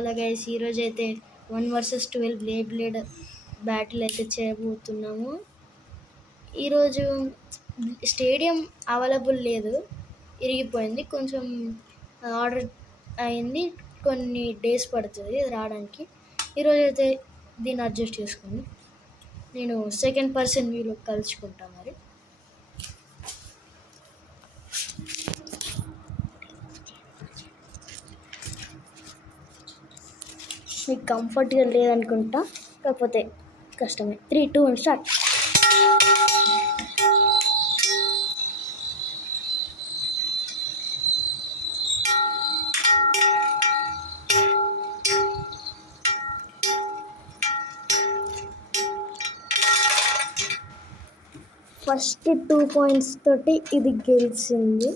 Hello guys, ఈరోజు అయితే 1 vs 12 blade battle అయితే చేయబోతున్నాము. ఈరోజు స్టేడియం అవైలబుల్ లేదు, ఇరిగిపోయింది. కొంచెం ఆర్డర్ అయింది, కొన్ని డేస్ పడుతుంది ఇది రావడానికి. ఈరోజు అయితే దీన్ని అడ్జస్ట్ చేసుకుని నేను సెకండ్ పర్సన్ వ్యూలో కలుసుకుంటాను. మరి మీకు కంఫర్ట్గా లేదనుకుంటా, కాకపోతే కష్టమే. 3, 2 1 స్టార్ట్. ఫస్ట్ 2 పాయింట్స్ తోటి ఇది గెలిచింది.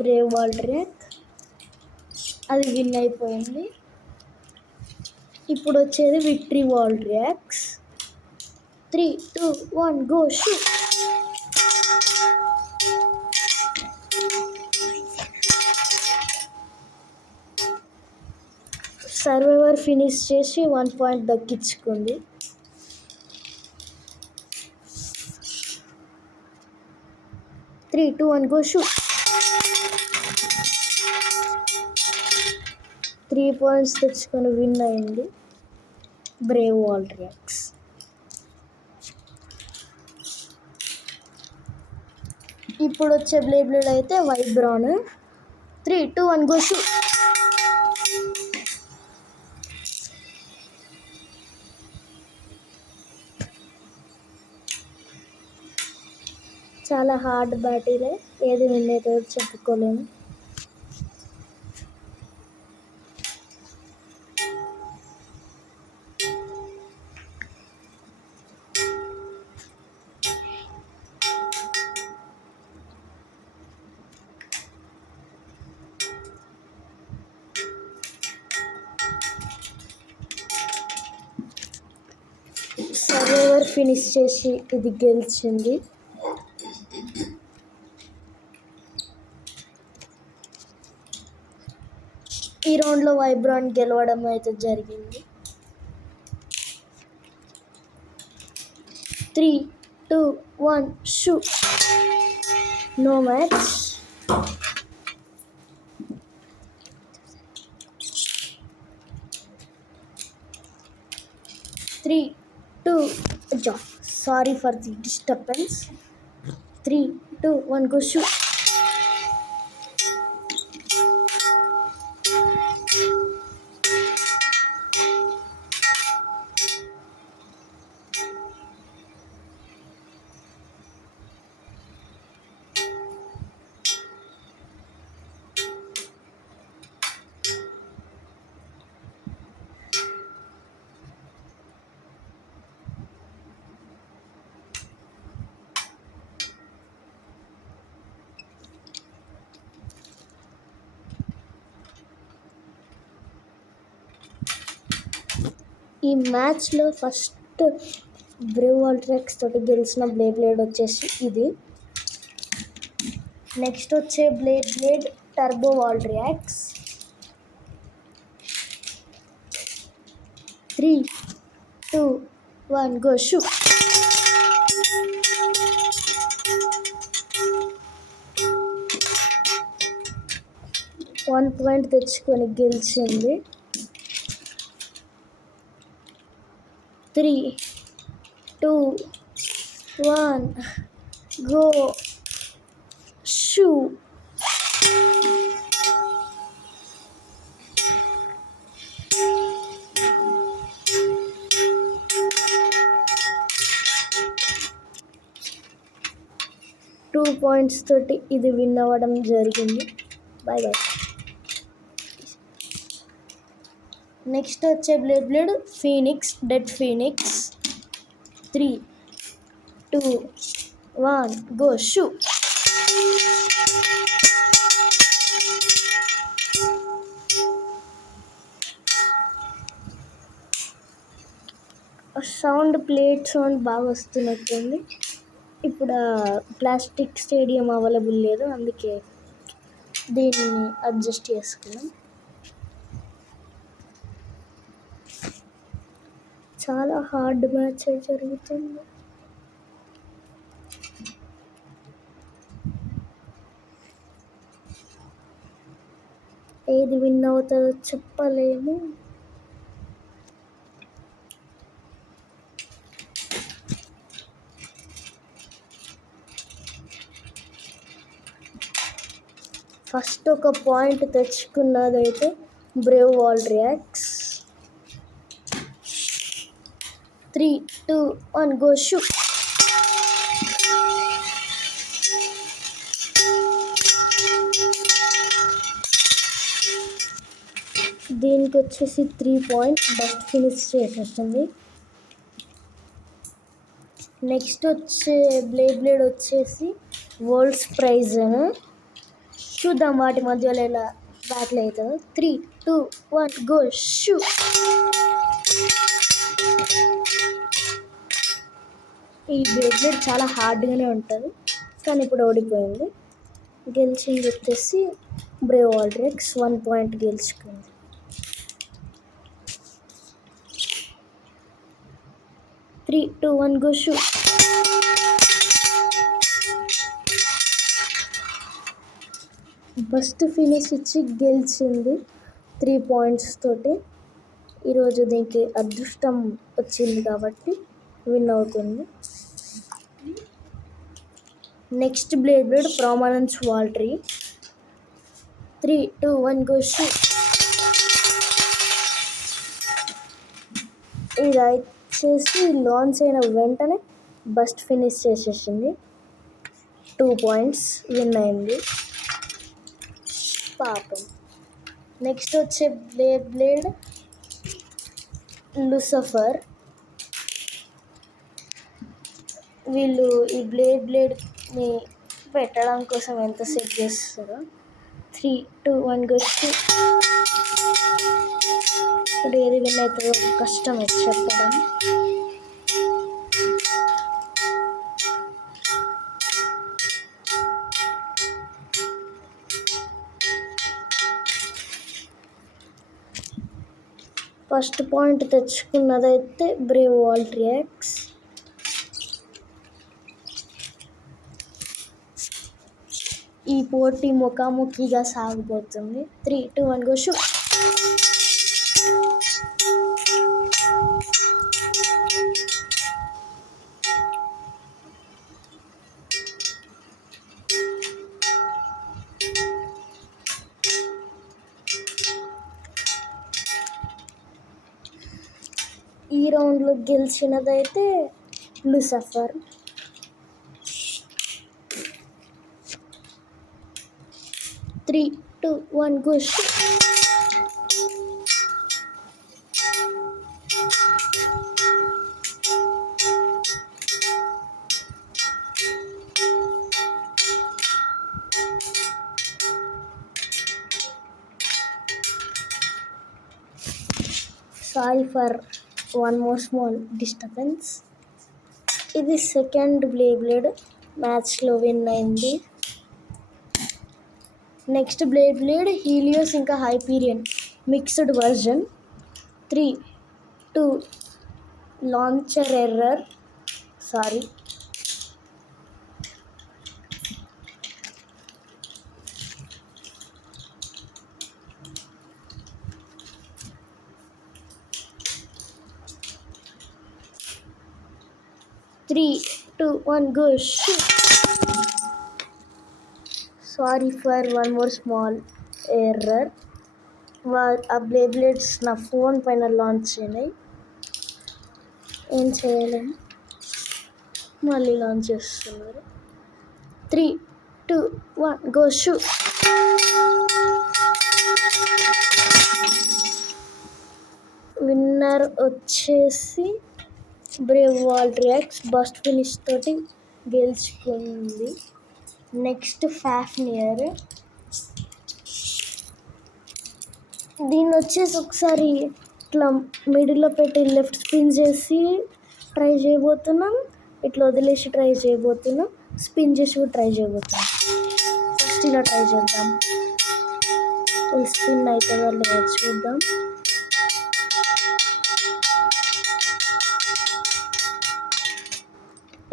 బ్రేవ్ వాల్డ్రాక్ అది విన్ అయిపోయింది. ఇప్పుడు వచ్చేది victory Valtryek. 3, 2 1 go shoot. Survivor finish చేసి 1 పాయింట్ దక్కించుకుంది. Three two one go shoot. 3 points తెచ్చుకొని విన్ అయింది బ్రేవ్ వాల్డ్రాక్స్. ఇప్పుడు వచ్చే బ్లేడ్ అయితే వైబ్రాన్. 3, 2 1 గో షూట్. చాలా హార్డ్ బ్యాటిలే, ఏది విన్ అయితే చెప్పుకోలేము. సర్వైవర్ ఫినిష్ చేసి ఇది గెలిచింది. ఈ రౌండ్లో వైబ్రాన్ గెలవడం అయితే జరిగింది. 3, 2 1 shoot. No match. Three two sorry for the disturbance. 3, 2 1 go shoot. ఈ మ్యాచ్లో ఫస్ట్ బ్రేవ్ వాల్డ్రాక్స్ తోటి గెలిచిన బ్లేడ్ వచ్చేసి ఇది. నెక్స్ట్ వచ్చే blade turbo Valtryek. 3, 2 1 go shoot. One point తెచ్చుకొని గెలిచింది. 3, 2 1 గో షూట్. టూ పాయింట్స్ తోటి ఇది విన్ అవ్వడం జరిగింది. Bye bye. నెక్స్ట్ వచ్చే blade Phoenix, dead Phoenix. 3, 2 1 go shoot. Sound plate sound బాగా వస్తున్నట్టుంది. ఇప్పుడు ప్లాస్టిక్ స్టేడియం అవైలబుల్ లేదు, అందుకే దీన్ని అడ్జస్ట్ చేసుకున్నాం. చాలా హార్డ్ మ్యాచ్ జరుగుతుంది. ఏది విన్ అవుతుందో చెప్పలేము. ఫస్ట్ ఒక పాయింట్ తెచ్చుకున్నదైతే బ్రేవ్ వాల్రియాక్స్. 3, 2, 1 గో షూట్. దీనికి వచ్చేసి 3 పాయింట్స్ బెస్ట్ ఫినిష్ చేసేస్తుంది. నెక్స్ట్ వచ్చే బ్లేడ్ వచ్చేసి వరల్డ్స్ ప్రైజ్ అని చూద్దాం వాటి మధ్యలో ఎలా బ్యాటిల్ అవుతుందో. 3, 2, 1 గో షూట్. ఈ బ్లేడ్ చాలా హార్డ్గానే ఉంటుంది కానీ ఇప్పుడు ఓడిపోయింది. గెలిచింది వచ్చేసి బ్రేవ్ వాల్రియాక్స్ 1 పాయింట్ గెలుచుకుంది. 3, 2, 1 గో షూట్. బెస్ట్ ఫినిష్ ఇచ్చి గెలిచింది 3 పాయింట్స్ తోటి. ఈరోజు దీనికి అదృష్టం వచ్చింది కాబట్టి విన్ అవుతుంది. Next blade prominence Valtryek. 3, 2, 1 go shoot. ఇది వచ్చేసి లాంచ్ అయిన వెంటనే బెస్ట్ ఫినిష్ చేసేసింది. 2 పాయింట్స్ విన్ అయింది పాపం. నెక్స్ట్ వచ్చే బ్లేడ్ లూసిఫర్. వీళ్ళు ఈ బ్లేడ్ని పెట్టడం కోసం ఎంత సెట్ చేస్తారో. 3, 2, 1 గో షూట్. ఇప్పుడు ఏది విన్ అవుతుందో కష్టం చెప్పడం. ఫస్ట్ పాయింట్ తెచ్చుకున్నదైతే బ్రేవ్ వాల్రియాక్స్. ఈ పోటీ ముఖాముఖిగా సాగబోతుంది. 3, 2, 1 గో షూట్. ఈ రౌండ్లో గెలిచినదైతే Lucifer. 3, 2, 1 go shoot. Sorry for one more small disturbance. ఇది సెకండ్ బ్లేడ్ మ్యాచ్లో విన్ అయింది. నెక్స్ట్ బ్లేడ్ హీలియోస్ ఇంకా Hyperion mixed version. 3, 2 launcher error. Sorry. Three, 2, 1 go shoot. Sorry for one more small error. ఆ బ్లేడ్స్ నా ఫోన్ పైన లాంచ్ అయినాయి. ఏం చేయలేము, మళ్ళీ లాంచ్ చేస్తున్నారు. 3, 2, 1 go shoot. విన్నర్ వచ్చేసి బ్రేవ్ వాల్రియాక్స్ బస్ట్ ఫినిష్ తోటి గెలుచుకుంది. నెక్స్ట్ ఫాఫ్నియర్. దీన్ని వచ్చేసి ఒకసారి ఇట్లా మిడిల్లో పెట్టి లెఫ్ట్ స్పిన్ చేసి ట్రై చేయబోతున్నాం, ఇట్లా వదిలేసి ట్రై చేయబోతున్నాం, స్పిన్ చేసి కూడా ట్రై చేయబోతున్నాం. ఫస్ట్ ఇలా ట్రై చేద్దాం. ఫుల్ స్పిన్ అవుతుందో లేదో చూద్దాం.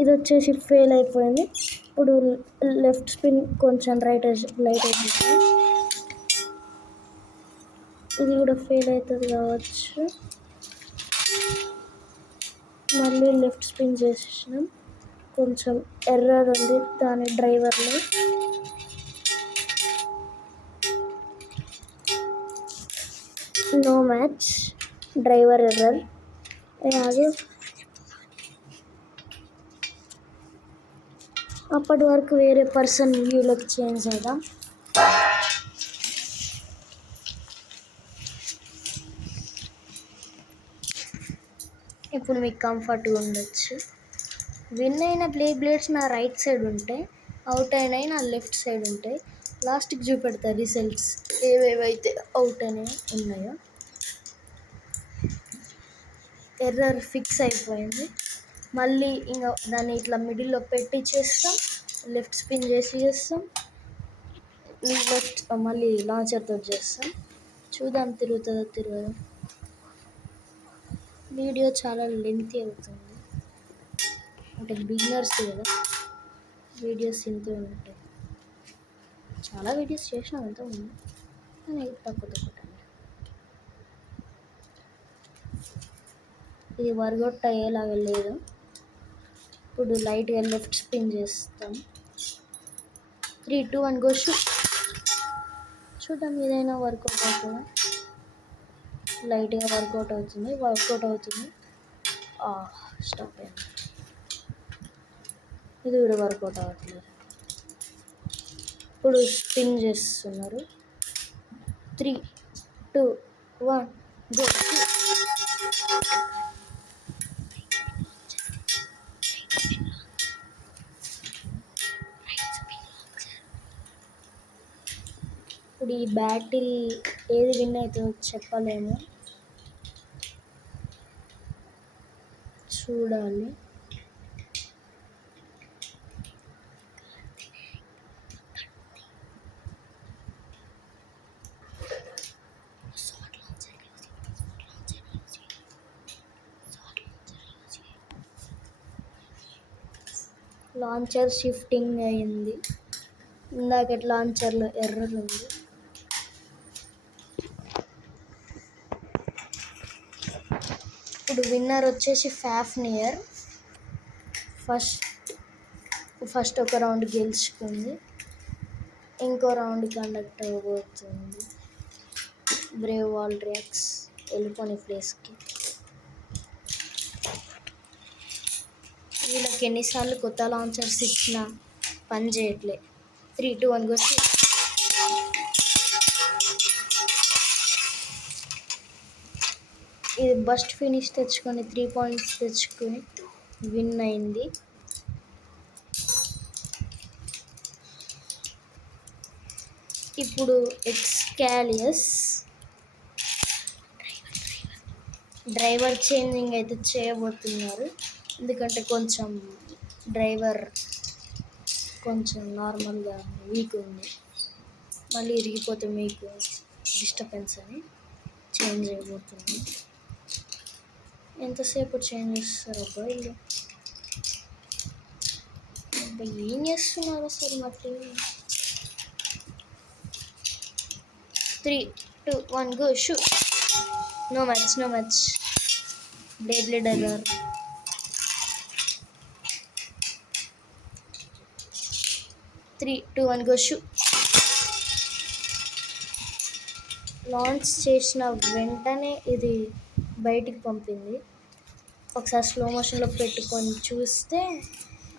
ఇది వచ్చేసి ఫెయిల్ అయిపోయింది. ఇప్పుడు లెఫ్ట్ స్పిన్ కొంచెం లైట్ అయిపోయింది. ఇది కూడా ఫెయిల్ అవుతుంది కావచ్చు. మళ్ళీ లెఫ్ట్ స్పిన్ చేసేసినాం. కొంచెం ఎర్రర్ ఉంది దాని డ్రైవర్లో. No match, driver error. అది అప్పటి వరకు వేరే పర్సన్ వ్యూలోకి చేంజ్ అవుదాం. ఇప్పుడు మీకు కంఫర్ట్గా ఉండొచ్చు. విన్ అయిన బ్లేడ్స్ నా రైట్ సైడ్ ఉంటాయి, అవుట్ అయినాయి నా లెఫ్ట్ సైడ్ ఉంటాయి. లాస్ట్కి చూపెడతారు రిజల్ట్స్ ఏవేవైతే అవుట్ అయినాయో ఉన్నాయో. ఎర్రర్ ఫిక్స్ అయిపోయింది. మళ్ళీ ఇంకా దాన్ని ఇట్లా మిడిల్లో పెట్టి చేస్తాం, లెఫ్ట్ స్పిన్ చేస్తాం, మళ్ళీ లాంచర్తో చేస్తాం. చూద్దాం తిరుగుతుందో తిరగదో. వీడియో చాలా లెంతీ అవుతుంది, అంటే బిగినర్స్ కదా వీడియోస్ ఇంత ఉంటాయి. చాలా వీడియోస్ చేసినాం ఎంతో ఉంది, కానీ తక్కువ తక్కువ. ఇది వర్కౌట్ అయ్యేలాగా లేదు. ఇప్పుడు లైట్గా లెఫ్ట్ స్పిన్ చేస్తాం. 3, 2, 1 గో షూట్. చూద్దాం ఏదైనా వర్కౌట్ అవుతుందా. లైట్గా వర్కౌట్ అవుతుంది. స్టాప్ అయింది. ఇది కూడా వర్కౌట్ అవ్వట్లేదు. ఇప్పుడు స్పిన్ చేస్తున్నారు. 3, 2, 1 గో. ఇప్పుడు ఈ బ్యాటిల్ ఏది విన్ అవుతుందో చెప్పలేము, చూడాలి. లాంచర్ షిఫ్టింగ్ అయింది. ఇందాక లాంచర్లో ఎర్రర్ ఉంది. ఇప్పుడు విన్నర్ వచ్చేసి ఫాఫ్నియర్. ఫస్ట్ ఒక రౌండ్ గెలుచుకుంది, ఇంకో రౌండ్ కండక్ట్ అవ్వబోతుంది. బ్రేవ్ వాల్డ్రియాక్స్ వెళ్ళిపోని ప్లేస్కి. వీళ్ళకి ఎన్నిసార్లు కొత్త లాంచర్స్ ఇచ్చినా పని చేయట్లే. 3, 2, 1 గో. ఇది బస్ట్ ఫినిష్ తెచ్చుకొని 3 పాయింట్స్ తెచ్చుకొని విన్ అయింది. ఇప్పుడు ఎక్స్కాలియస్ డ్రైవర్ చేంజింగ్ అయితే చేయబోతున్నారు, ఎందుకంటే కొంచెం డ్రైవర్ కొంచెం నార్మల్గా వీక్ ఉంది. మళ్ళీ ఇరిగిపోతే మీకు డిస్టర్బెన్స్ అని చేంజ్ అయిపోతుంది. ఎంతసేపు చేంజ్ చేస్తారు అబ్బా వీళ్ళు. ఏం చేస్తున్నారు అసలు మా team. 3, 2, 1 go shoot. No match. Blade error. 3, 2, 1 go shoot. Launch చేసిన వెంటనే ఇది బయటికి పంపింది. ఒకసారి స్లో మోషన్లో పెట్టుకొని చూస్తే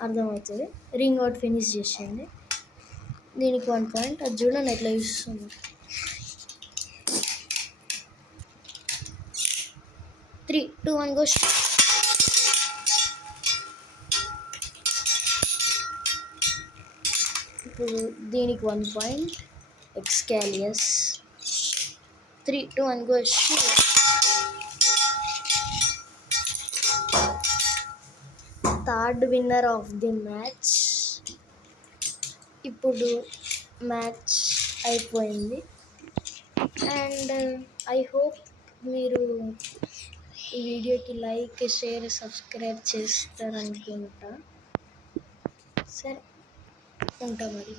అర్థమవుతుంది. రింగ్ అవుట్ ఫినిష్ చేసింది. దీనికి 1 పాయింట్. అది చూడండి ఎట్లా చూస్తుంది. 3, 2, 1 గో షూట్. ఇప్పుడు దీనికి 1 point. Xcalius. 3, 2, 1 go shoot. Third winner of the match. ఇప్పుడు మ్యాచ్ అయిపోయింది. అండ్ ఐ హోప్ మీరు ఈ వీడియోకి లైక్, షేర్, సబ్స్క్రైబ్ చేస్తారనుకుంటా. సరే, ఉంటా మరి.